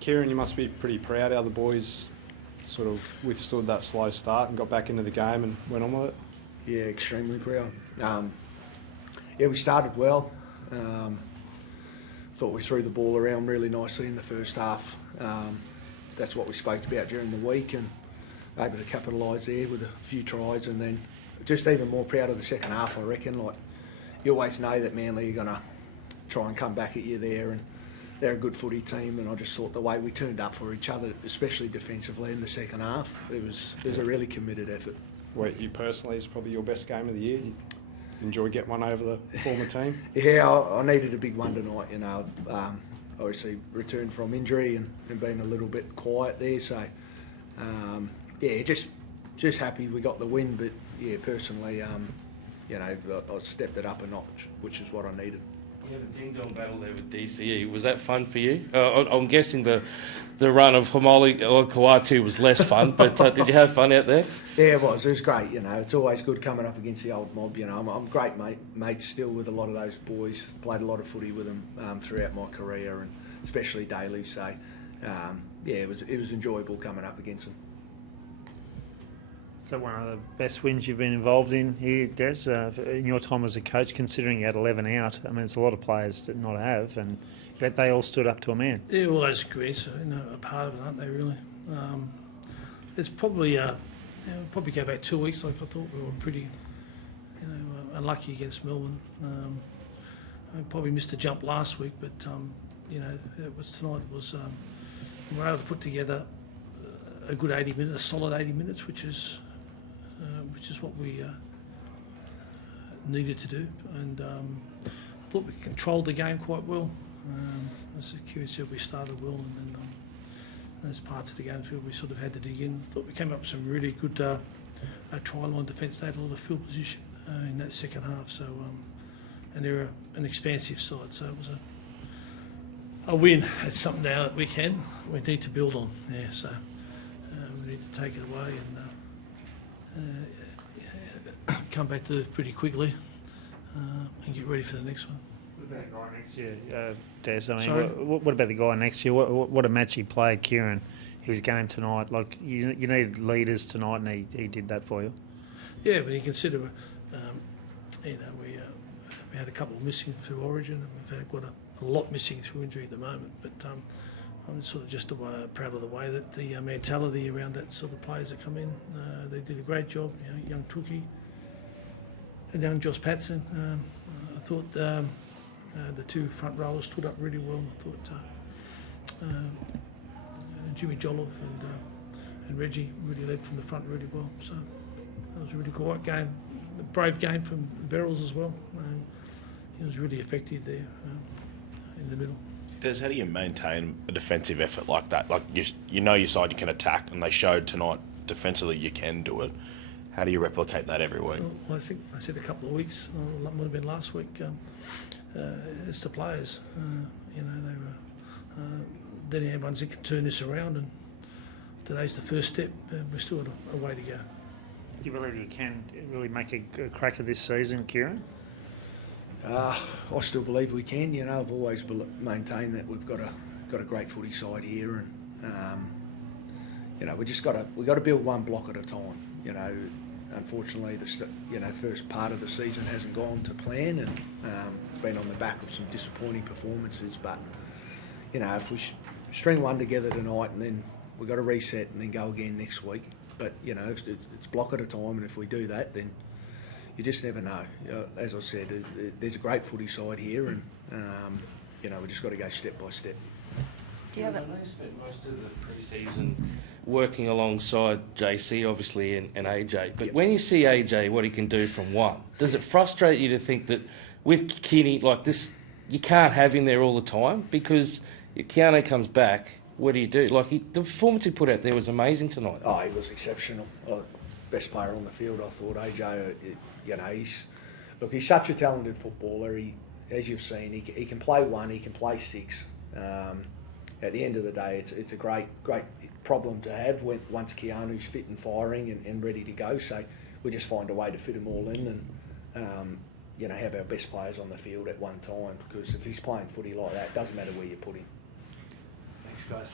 Kieran, you must be pretty proud how the boys sort of withstood that slow start and got back into the game and went on with it. Yeah, extremely proud. We started well. Thought we threw the ball around really nicely in the first half. That's what we spoke about during the week, and able to capitalise there with a few tries, and then just even more proud of the second half, I reckon. Like, you always know that Manly are going to try and come back at you there, and they're a good footy team, and I just thought the way we turned up for each other, especially defensively in the second half, it was a really committed effort. Well, you personally, is probably your best game of the year. You enjoy getting one over the former team? Yeah, I needed a big one tonight, you know. Obviously returned from injury and been a little bit quiet there, so just happy we got the win, but yeah, personally, I stepped it up a notch, which is what I needed. You had a ding-dong battle there with DCE. Was that fun for you? I'm guessing the run of Homoli or Kawatu was less fun, but did you have fun out there? Yeah, it was. It was great. You know, it's always good coming up against the old mob. You know, I'm great mates still with a lot of those boys. Played a lot of footy with them throughout my career, and especially Daly. So, it was enjoyable coming up against them. Is that one of the best wins you've been involved in here, Des, in your time as a coach, considering you had 11 out? I mean, it's a lot of players to not have, and yet they all stood up to a man. Yeah, well, those careers are a part of it, aren't they, really? It's probably, probably go back 2 weeks, like I thought we were pretty, unlucky against Melbourne. I probably missed a jump last week, but, it was tonight was, we were able to put together a good 80 minutes, a solid 80 minutes, which is what we needed to do, and I thought we controlled the game quite well. As Kieran said, we started well, and then there's parts of the game where we sort of had to dig in. I thought we came up with some really good try line defence. They had a lot of field position in that second half, so and they're an expansive side, so it was a win. It's something now that we need to build on. Yeah, so we need to take it away and come back to it pretty quickly and get ready for the next one. What about the guy next year, Des? I mean, Sorry? what about the guy next year? What a match he played, Kieran, his game tonight. Like, you needed leaders tonight, and he did that for you. Yeah, but you consider, we had a couple missing through Origin, and we've had quite a lot missing through injury at the moment. But I'm sort of just proud of the way that the mentality around that sort of players that come in. They did a great job. Young Tookie and young Josh Patson. I thought the two front rowers stood up really well. I thought Jimmy Jolliffe and Reggie really led from the front really well. So that was a really quiet game. A brave game from Verrills as well. He was really effective there in the middle. Des, how do you maintain a defensive effort like that? Like, you know your side you can attack, and they showed tonight defensively you can do it. How do you replicate that every week? Well, I think I said a couple of weeks, or it might have been last week, it's the players. They were, then everyone's can turn this around, and today's the first step. We've still got a way to go. Do you believe you can really make a crack of this season, Kieran? I still believe we can. I've always maintained that we've got a great footy side here, and we got to build one block at a time. Unfortunately, the first part of the season hasn't gone to plan, and been on the back of some disappointing performances. But if we string one together tonight, and then we've got to reset and then go again next week. But it's block at a time, and if we do that, then you just never know. As I said, there's a great footy side here, and we just got to go step by step. Do you have they spent most of the pre-season working alongside JC, obviously, and AJ. But when you see AJ, what he can do from one, does it frustrate you to think that with Kenny like this, you can't have him there all the time? Because if Keanu comes back, what do you do? Like, the performance he put out there was amazing tonight. Oh, he was exceptional. Best player on the field, I thought. AJ, he's such a talented footballer. As you've seen, he can play one, he can play six. At the end of the day, it's a great problem to have once Keanu's fit and firing and ready to go. So we just find a way to fit them all in and have our best players on the field at one time. Because if he's playing footy like that, it doesn't matter where you put him. Thanks, guys.